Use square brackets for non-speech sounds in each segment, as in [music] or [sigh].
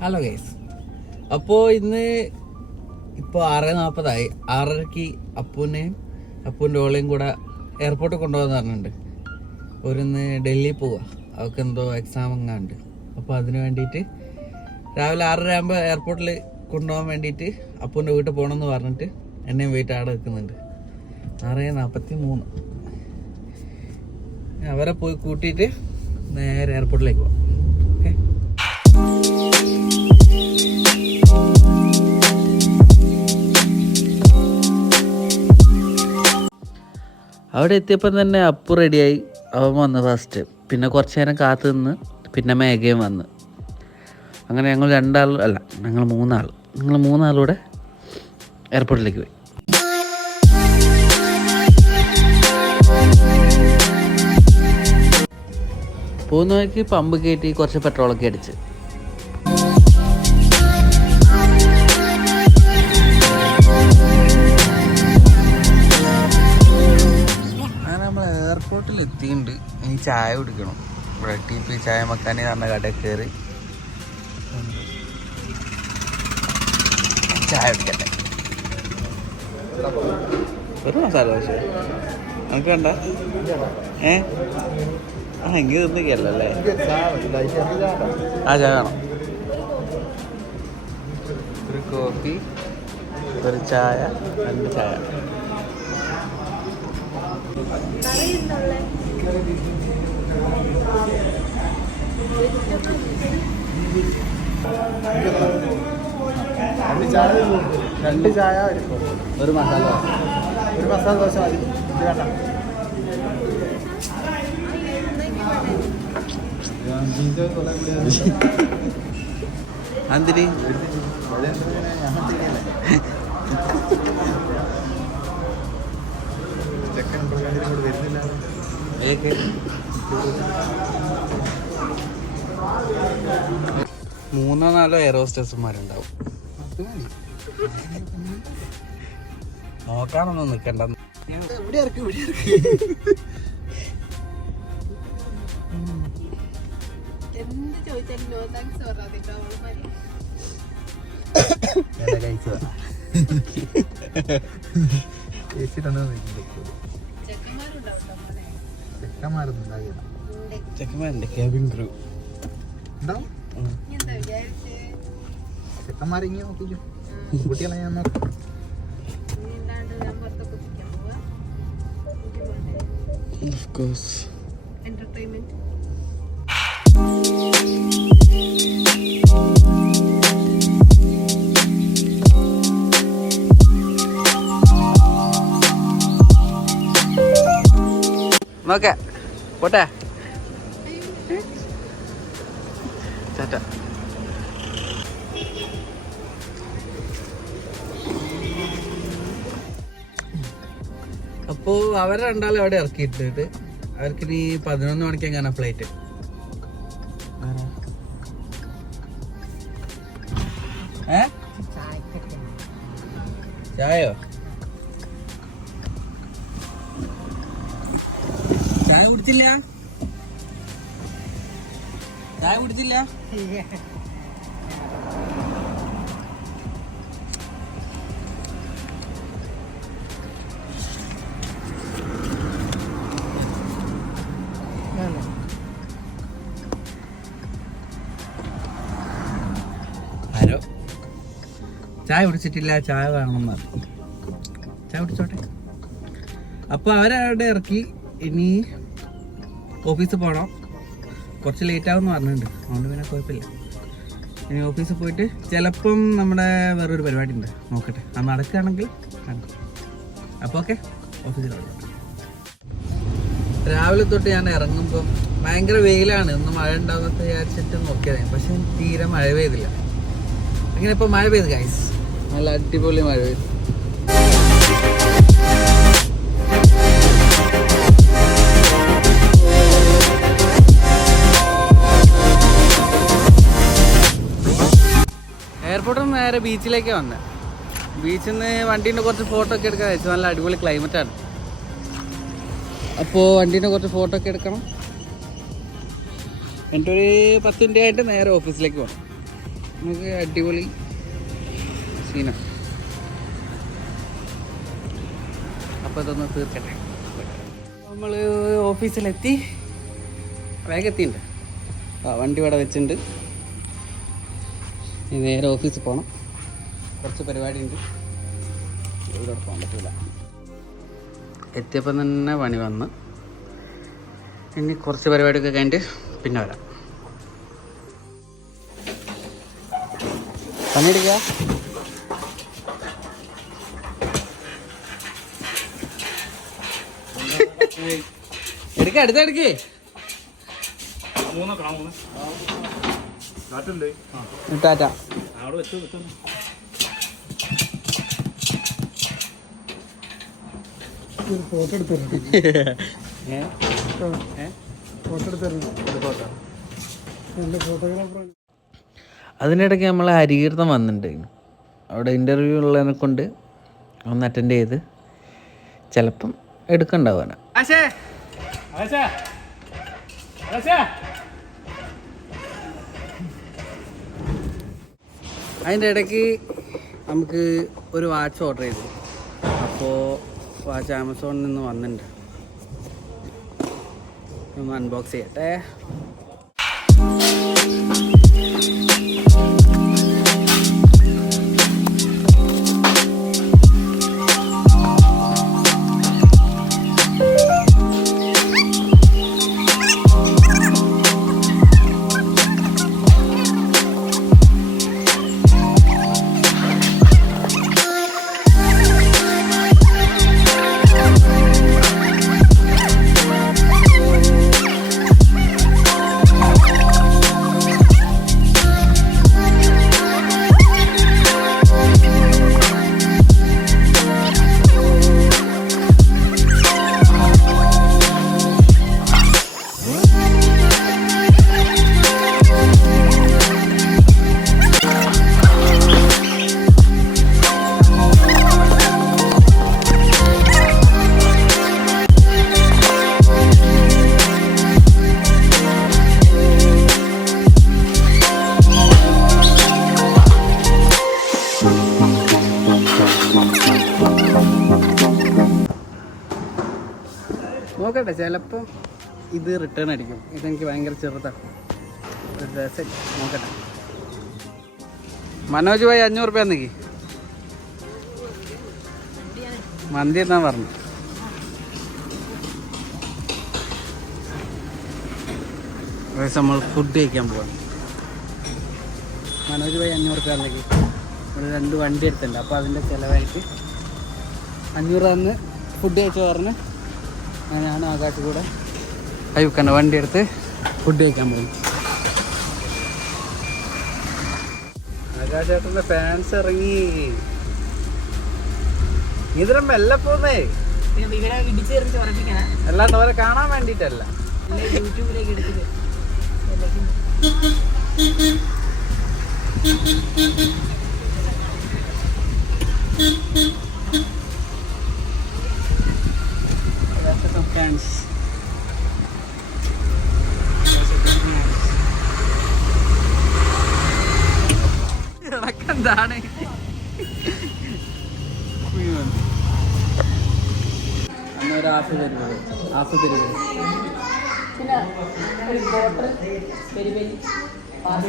Hello guys അപ്പോൾ ഇന്ന് ഇപ്പോൾ ആറ് നാൽപ്പതായി ആറരയ്ക്ക് അപ്പൂനെയും അപ്പൂന്റെ ഓളെയും കൂടെ എയർപോർട്ടിൽ കൊണ്ടുപോകാൻ പറഞ്ഞിട്ടുണ്ട്. ഒരുന്ന് ഡൽഹി പോവുക അവൾക്ക് എന്തോ എക്സാം എങ്ങാണ്ട്. അപ്പോൾ അതിന് വേണ്ടിയിട്ട് രാവിലെ ആറര ആകുമ്പോൾ എയർപോർട്ടിൽ കൊണ്ടുപോകാൻ വേണ്ടിയിട്ട് അപ്പൂന്റെ വീട്ടിൽ പോകണമെന്ന് പറഞ്ഞിട്ട് എന്നെയും വെയിറ്റ് ആടെ നിൽക്കുന്നുണ്ട്. ആറ് നാൽപ്പത്തി മൂന്ന് അവരെ പോയി കൂട്ടിയിട്ട് നേരെ എയർപോർട്ടിലേക്ക് പോകാം അവിടെ എത്തിയപ്പം തന്നെ അപ്പു റെഡിയായി അവൻ വന്ന് ഫസ്റ്റ് പിന്നെ കുറച്ച് നേരം കാത്തു നിന്ന് പിന്നെ മേഘയും വന്ന്. അങ്ങനെ ഞങ്ങൾ രണ്ടാൾ അല്ല ഞങ്ങൾ മൂന്നാൾ. ഞങ്ങൾ മൂന്നാളൂടെ എയർപോർട്ടിലേക്ക് പോയി. പോകുന്ന വഴിക്ക് പമ്പ് കയറ്റി കുറച്ച് പെട്രോളൊക്കെ അടിച്ച്. എയർപോർട്ടിൽ എത്തിയിട്ടുണ്ട് ഇനി ചായ കുടിക്കണം. ഇവിടെ ടി പി ചായ മക്കാനി പറഞ്ഞ കടയിൽ കയറി ചായ കുടിക്കട്ടെ. ഒരു മസാല ദോശ. നമുക്ക് വേണ്ട. ഏ? ആ എങ്കിൽ തിന്നിക്കല്ലേ ആ ചായ വേണം. ഒരു കോഫി ഒരു ചായ രണ്ട് ചായ. രണ്ട് ചായ രണ്ട് ചായ ഒരു. ഒരു മസാല ദോശ ഒരു മസാല ദോശ മതി ഇത് വേണ്ട എന്തിന് ചെക്കൻ വരുന്നില്ല മൂന്നോ നാലോ എയർ ഹോസ്റ്റേഴ്സുമാരുണ്ടാവും നോക്കാനൊന്നും നിക്കണ്ട ഇവിടെ ഇറക്കി ഇവിടെ ഇറക്കി എന്ത് ചോദിച്ചാലും നോ താങ്ക്സ് പറയാതിട്ടോ അവളുമാര് ചേച്ചിട്ടാണ് ചെക്കന്മാരുണ്ടാവും മോനെ ചെക്കന്മാരൊന്നും ഉണ്ടാകില്ല ഉണ്ട് ചെക്കന്മാരുണ്ട് ക്യാബിൻ ക്രൂ ഉണ്ടാവും? ചെക്കന്മാരെ ഇങ്ങനെ നോക്കിക്കോ. കുട്ടികളെ ഞാൻ നോക്കാം. Of course. ഞാൻ നോക്കേ. പോട്ടെ. ചേട്ട അപ്പോ അവരെ രണ്ടാളും അവിടെ ഇറക്കിയിട്ടിട്ട് അവർക്ക് ഇനി പതിനൊന്ന് മണിക്ക് എങ്ങനെ ഫ്ലൈറ്റ് ഏ? ചായയോ? കുടിച്ചില്ല? ചായ കുടിച്ചില്ല? ചായ കുടിച്ചിട്ടില്ല ചായ വേണമെന്ന് ചായ കുടിച്ചോട്ടെ. അപ്പോൾ അവരവിടെ ഇറക്കി. ഇനി ഓഫീസിൽ പോകണം കുറച്ച് ലേറ്റ് ആവുമെന്ന് പറഞ്ഞിട്ടുണ്ട്. അതുകൊണ്ട് പിന്നെ കുഴപ്പമില്ല. ഇനി ഓഫീസിൽ പോയിട്ട് ചിലപ്പം നമ്മുടെ വേറൊരു പരിപാടി ഉണ്ട്. നോക്കട്ടെ. അത് നടക്കുകയാണെങ്കിൽ നടക്കും. അപ്പോൾ ഓക്കെ ഓഫീസിലോട്ട് രാവിലെ തൊട്ട് ഞാൻ ഇറങ്ങുമ്പോൾ ഭയങ്കര വെയിലാണ്. ഇന്ന് മഴ ഉണ്ടാകുമെന്ന് വിചാരിച്ചിട്ട് നോക്കിയതാണ് പക്ഷെ തീരെ മഴ പെയ്തില്ല. അങ്ങനെ ഇപ്പോൾ മഴ പെയ്തു ഗൈസ് നല്ല അടിപൊളി മഴ പെയ്തു. നേരെ ബീച്ചിലേക്ക് വന്നത് ബീച്ചിൽ നിന്ന് വണ്ടീന്റെ കുറച്ച് ഫോട്ടോ ഒക്കെ എടുക്കാൻ വെച്ചു. നല്ല അടിപൊളി ആണ്. അപ്പോൾ വണ്ടീന്റെ കുറച്ച് ഫോട്ടോ ഒക്കെ എടുക്കണം. എന്നിട്ടൊരു പത്ത് മിനിറ്റ് ആയിട്ട് നേരെ ഓഫീസിലേക്ക് പോകണം നമുക്ക് അടിപൊളി സീനാണ് അപ്പോൾ ഇതൊന്ന് തീർക്കട്ടെ. നമ്മൾ ഓഫീസിലെത്തി വേഗം എത്തിയിട്ടുണ്ട്. ആ വണ്ടി ഇവിടെ വെച്ചിട്ടുണ്ട്. നേരെ ഓഫീസിൽ പോകണം കുറച്ച് പരിപാടി ഉണ്ട് ഇവിടെ പോകാൻ പറ്റില്ല എത്തിയപ്പം തന്നെ പണി വന്ന്. ഇനി കുറച്ച് പരിപാടിയൊക്കെ കഴിഞ്ഞിട്ട് പിന്നെ വരാം. പണിയെടുക്കുക എടുക്ക? അടുത്ത എടുക്കേ. ടാറ്റ. ഫോട്ടോ എടുത്തു ഫോട്ടോ [laughs] എന്റെ അതിനിടയ്ക്ക് നമ്മൾ ഹരികീർത്തം വന്നിട്ടുണ്ടായിരുന്നു അവിടെ ഇന്റർവ്യൂ ഉള്ളതിനെ കൊണ്ട് ഒന്ന് അറ്റൻഡ് ചെയ്ത് ചിലപ്പം എടുക്കണ്ടാവാന അതിന്റെ ഇടയ്ക്ക് നമുക്ക് ഒരു വാച്ച് ഓർഡർ ചെയ്തു. അപ്പോൾ വാച്ച് ആമസോണിൽ നിന്ന് വന്നിട്ടുണ്ട്. ഒന്ന് അൺബോക്സ് ചെയ്യട്ടെ. നോക്കട്ടെ ചിലപ്പം ഇത് റിട്ടേൺ അടിക്കും ഇതെനിക്ക് ഭയങ്കര ചെറുതാണ്. നോക്കട്ടെ. മനോജ് ഭായി അഞ്ഞൂറ് രൂപ നിൽക്കി മന്തി എന്നാ പറഞ്ഞു? നമ്മൾ ഫുഡ് കഴിക്കാൻ പോവാം. മനോജ് ഭായി അഞ്ഞൂറ് രൂപ നിൽക്കി ഇവിടെ രണ്ട് വണ്ടി എടുത്തിട്ടുണ്ട്. അപ്പോൾ അതിന്റെ ചിലവായിട്ട് അഞ്ഞൂറ് തന്ന് ഫുഡ് കഴിച്ചു പറഞ്ഞ് ഞാൻ ആ കൂടെ അയ്യൂക്കന്റെ വണ്ടി എടുത്ത് ഫുഡ് കഴിക്കാൻ പോകും ആകാശേട്ടന്റെ ഫാൻസ് ഇറങ്ങി. ഇതിലും മെല്ലെ പോന്നേ. അല്ലാണ്ട് അവരെ കാണാൻ വേണ്ടിട്ടല്ല യൂട്യൂബിലേക്ക് എടുത്തിട്ട്.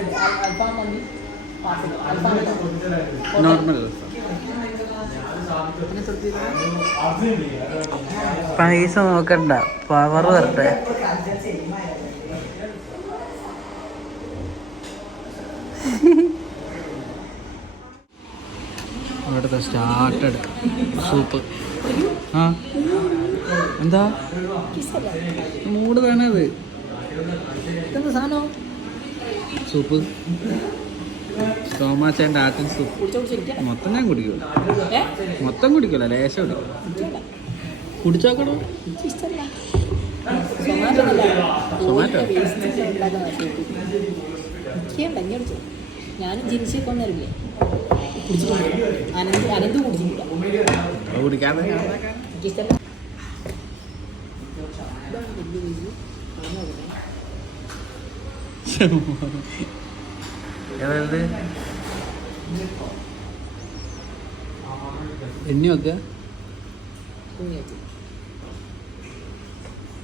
അൽഫാം മന്തി നോർമൽ പൈസ നോക്കണ്ട പവർ വരട്ടെ അവിടുത്തെ സ്റ്റാർട്ടഡ് സൂപ്പ് ആ എന്താ? മൂട് തന്നെ അത് ഇതെന്താ സാധനം? സൂപ്പ്. തോമാച്ചേന്റെ ആട്ടിൻ സൂപ്പ്. മൊത്തം ഞാൻ കുടിക്കും മൊത്തം കുടിക്കൂല ലേശം കുടിക്കും കുടിച്ചോക്കണോ? ഞാനും അനന്ത് അനന്ത് കുടിച്ചിട്ടില്ല കുടിക്കാൻ എനിക്കിഷ്ടമല്ല ഏതായത്? എണ്ണി വെക്കുക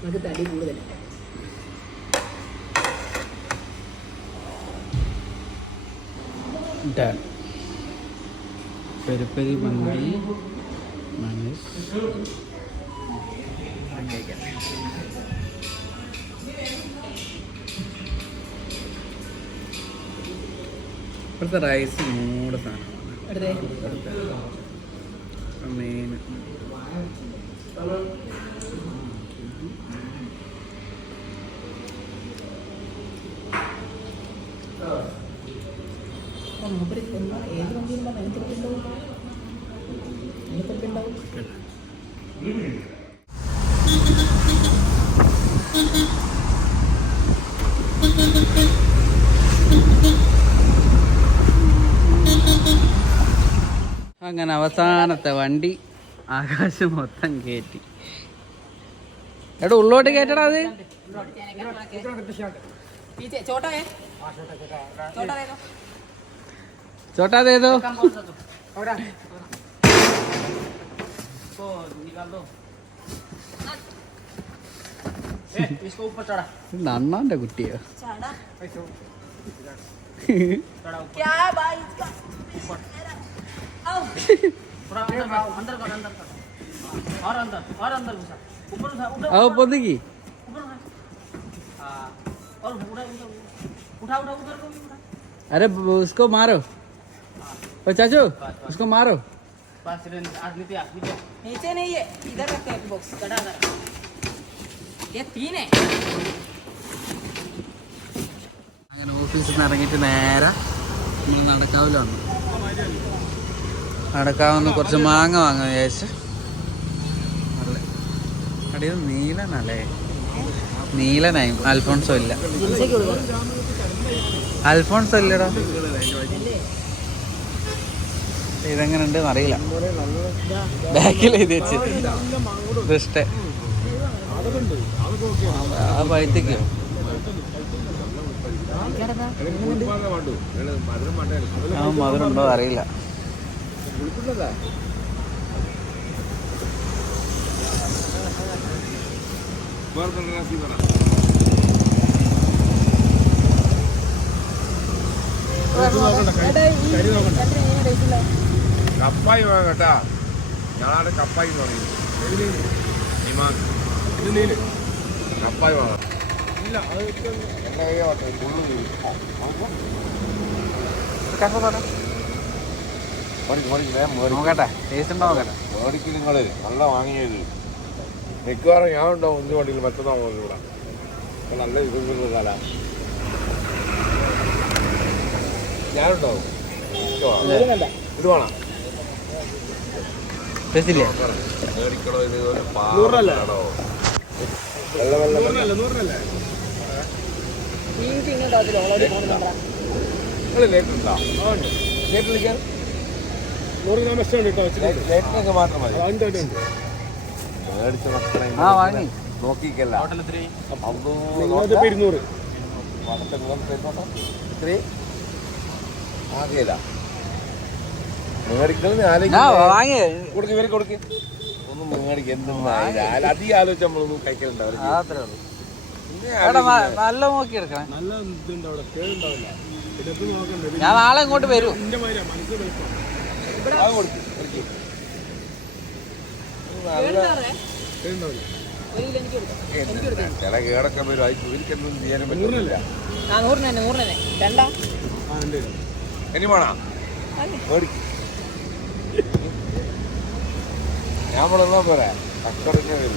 നമുക്ക് തടി കൂടുതൽ. ഡൺ പെരി പെരി മന്തി മൈനസ് ഇപ്പോഴത്തെ റൈസ് മൂടെ സാധനമാണ്. മെയിൻ ആ, മൂപ്പര് എന്താ ഏത് വണ്ടിയിലും പറഞ്ഞാൽ അതിനകത്തൊക്കെ ഉണ്ടാവും അതിനകത്തൊക്കെ ഉണ്ടാവും അങ്ങനെ അവസാനത്തെ വണ്ടി ആകാശം മൊത്തം കയറ്റി എടാ ഉള്ളോട്ട് കയറ്റടാ അത് पीछे छोटा है छोटा दे दो ചോട്ടാ അതേതോ इसको निकाल दो ए, इसको ऊपर चढ़ा നണ്ണാന്റെ കുട്ടിയോ चढ़ा क्या भाई इसका आओ थोड़ा अंदर करो अंदर करो अंदर करो और अंदर और अंदर घुसा ऊपर उठा उठा അവ പൊതുക്കി ऊपर उठा हाँ और उठा उठा उठा उठा उधर को भी उठा अरे उसको मारो ओ चाचू उसको मारो बस रे आज नीचे आ नीचे नीचे नहीं है इधर रखते हैं बॉक्स चढ़ा कर ये तीन है അങ്ങനെ ഓഫീസിൽ നിന്ന് ഇറങ്ങിയിട്ട് നേരെ നമ്മൾ നടക്കാവില്ല വന്നു നടക്കാവുന്ന കുറച്ച് മാങ്ങ വാങ്ങാൻ വിചാരിച്ച്. നല്ല അടിയത് നീലനല്ലേ? നീലനായും. അൽഫോൺസോ ഇല്ല. അൽഫോൺസോ ഇല്ലടാ. ഇതെങ്ങനെ ഉണ്ടെന്ന് അറിയില്ല ബാക്കിൽ എഴുതി വെച്ച്. ദുഷ്ട ആ പഴുത്തിക്കോ. ആ മധുരം ഉണ്ടോ അറിയില്ല കപ്പായി വാങ്ങട്ടാ ഞാനാണ് കപ്പായി എന്ന് പറയും ഇമാൻ. കപ്പായി വാങ്ങാം. എന്റെ അത് ഫുള്ള് തീരും. മേടിക്ക്, മേടിക്ക്, വേഗം മേടിക്ക്. നോക്കട്ടെ ടേസ്റ്റ് ഉണ്ടോ നോക്കട്ടെ. മേടിക്ക് നിങ്ങൾ നല്ല വാങ്ങിയത്. മിക്കവാറും ഞാൻ ഉണ്ടാവും ഒന്ന് വണ്ടിയിൽ മറ്റന്നാൾ ഇവിടെ. നല്ല ഇതൊന്നും കാല. ഞാനുണ്ടാവും. ഇത് വേണം. ടേസ്റ്റില്ലേ മേടിക്കണോ ഇത് പാടോ വെള്ള വെള്ള നീ ഇങ്ങോട്ടാ ലേറ്റ് ഉണ്ടോ. ലേറ്റ് വിളിക്കാൻ ആകെയില്ല. കൊടുക്ക് ഇവർ കൊടുക്ക്. ഒന്നും മേടിക്ക അധികം ആലോചിച്ച് നമ്മളൊന്നും കഴിക്കലുണ്ടാവില്ല. നല്ല നോക്കി എടുക്കണം. ഞാൻ നാളെ ഇങ്ങോട്ട് വരും. ചില കേടൊക്കെ വരും. അത് ഇവർക്കൊന്നും ചെയ്യാനും പറ്റില്ല ഇനി വേണോ? മേടിക്ക് ഞാൻ ഇവിടെ പോരാ? കക്കടൊക്കെ വരും.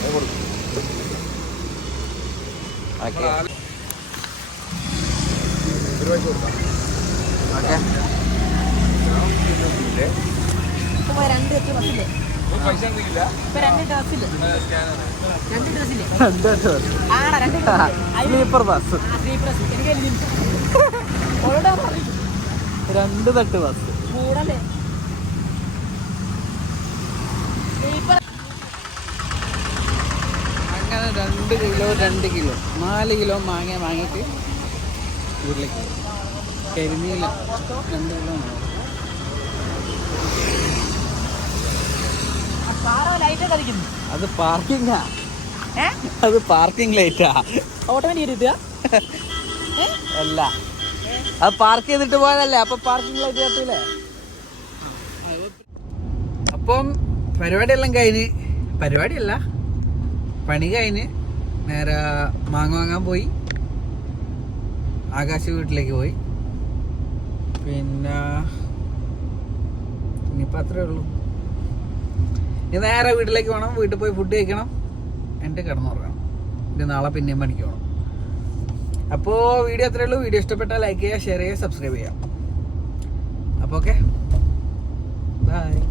അത് കൊടുക്ക്. കൊടുക്കാം. ഓക്കെ. രണ്ട് ബസ്സില്ലേ രണ്ട് രണ്ട് ആടാ രണ്ട് സ്ലീപ്പർ ബസ് സ്ലീപ്പർ എനിക്ക് ഓളോട് പറഞ്ഞു രണ്ട് തട്ട് ബസ് കൂടല്ലേ? അങ്ങനെ രണ്ട് കിലോ രണ്ട് കിലോ നാല് കിലോ മാങ്ങ വാങ്ങിയിട്ട് പോയി. കരിമീല രണ്ട് അത് പാർക്കിംഗ് അത് പാർക്കിംഗ് ലൈറ്റാ. ഓട്ടോമാറ്റിക് അല്ല. അത് പാർക്ക് ചെയ്തിട്ട് പോയതല്ലേ അപ്പൊ പാർക്കിംഗ് ലൈറ്റ് കത്തില്ലേ? അപ്പം പരിപാടിയെല്ലാം കഴിഞ്ഞ് പരിപാടിയല്ല പണി കഴിഞ്ഞ് നേരെ മാങ്ങ വാങ്ങാൻ പോയി. ആകാശ് വീട്ടിലേക്ക് പോയി. പിന്നെ ഇനിയിപ്പോൾ അത്രേ ഉള്ളൂ. ഇനി നേരെ വീട്ടിലേക്ക് പോകണം വീട്ടിൽ പോയി ഫുഡ് കഴിക്കണം. എന്നിട്ട് കിടന്നുറങ്ങണം. ഇനി നാളെ പിന്നെയും പണിക്ക് അപ്പോൾ വീഡിയോ അത്രേ ഉള്ളൂ. വീഡിയോ ഇഷ്ടപ്പെട്ടാൽ ലൈക്ക് ചെയ്യുക ഷെയർ ചെയ്യുക സബ്സ്ക്രൈബ് ചെയ്യുക. അപ്പോൾ ഓക്കെ ബൈ